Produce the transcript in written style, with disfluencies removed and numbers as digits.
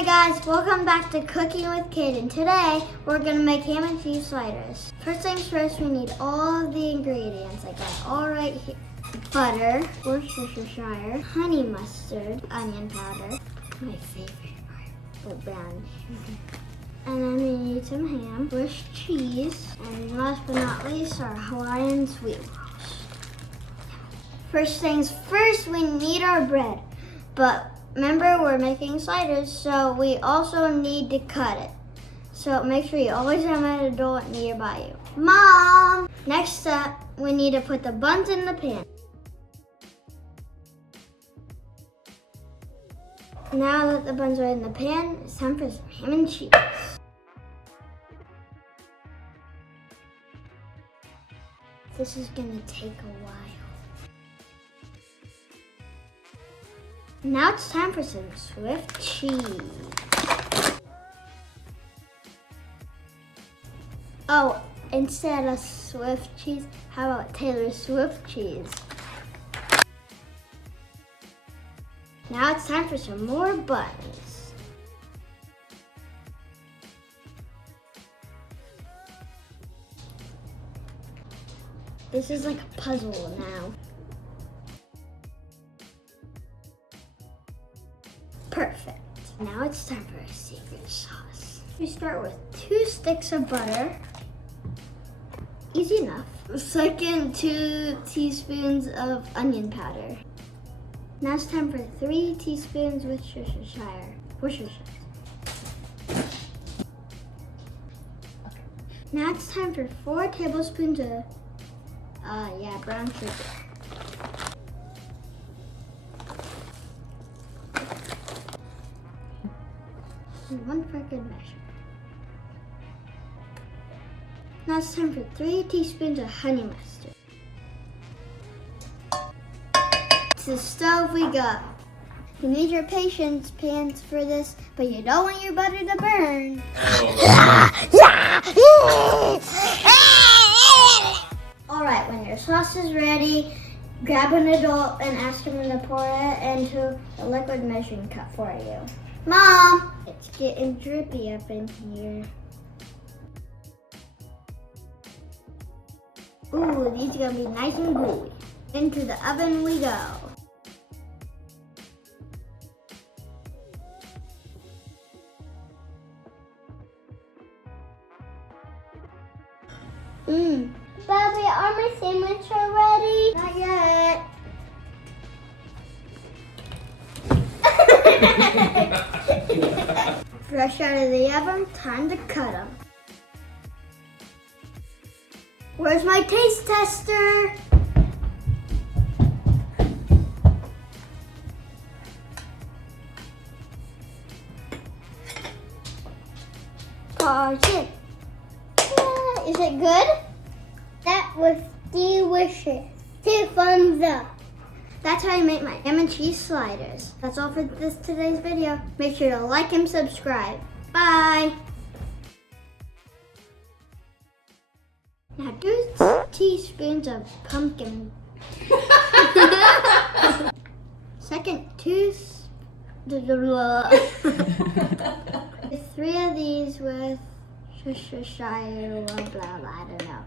Hi guys, welcome back to Cooking with Kaden. Today we're gonna make ham and cheese sliders. First things first, we need all of the ingredients. I got all right here: butter, Worcestershire, honey mustard, onion powder, my favorite part, the brown sugar. And then we need some ham, Swiss cheese, and last but not least, our Hawaiian sweet rolls. First things first, we need our bread, but remember, we're making sliders, so we also need to cut it. So make sure you always have an adult nearby you. Mom! Next step, we need to put the buns in the pan. Now that the buns are in the pan, it's time for some ham and cheese. This is gonna take a while. Now it's time for some Swift cheese. Oh, instead of Swift cheese, how about Taylor Swift cheese? Now it's time for some more buns. This is like a puzzle now. Perfect. Now it's time for a secret sauce. We start with 2 sticks of butter. Easy enough. Second, 2 teaspoons of onion powder. Now it's time for 3 teaspoons Worcestershire. Now it's time for 4 tablespoons of brown sugar. And 1 for good measure. Now it's time for 3 teaspoons of honey mustard. To the stove we go. You need your patience pans for this, but you don't want your butter to burn. Alright, when your sauce is ready, grab an adult and ask him to pour it into a liquid measuring cup for you. Mom, it's getting drippy up in here. Ooh, these are gonna be nice and gooey. Into the oven we go. Bobby, are my sandwiches ready? Not yet. Fresh out of the oven, time to cut them. Where's my taste tester? Caution. Is it good? That was delicious. 2 thumbs up. That's how I make my ham and cheese sliders. That's all for today's video. Make sure to like and subscribe. Bye. Now 2 teaspoons of pumpkin. Second, 3 of these with Worcestershire, blah, blah, I don't know.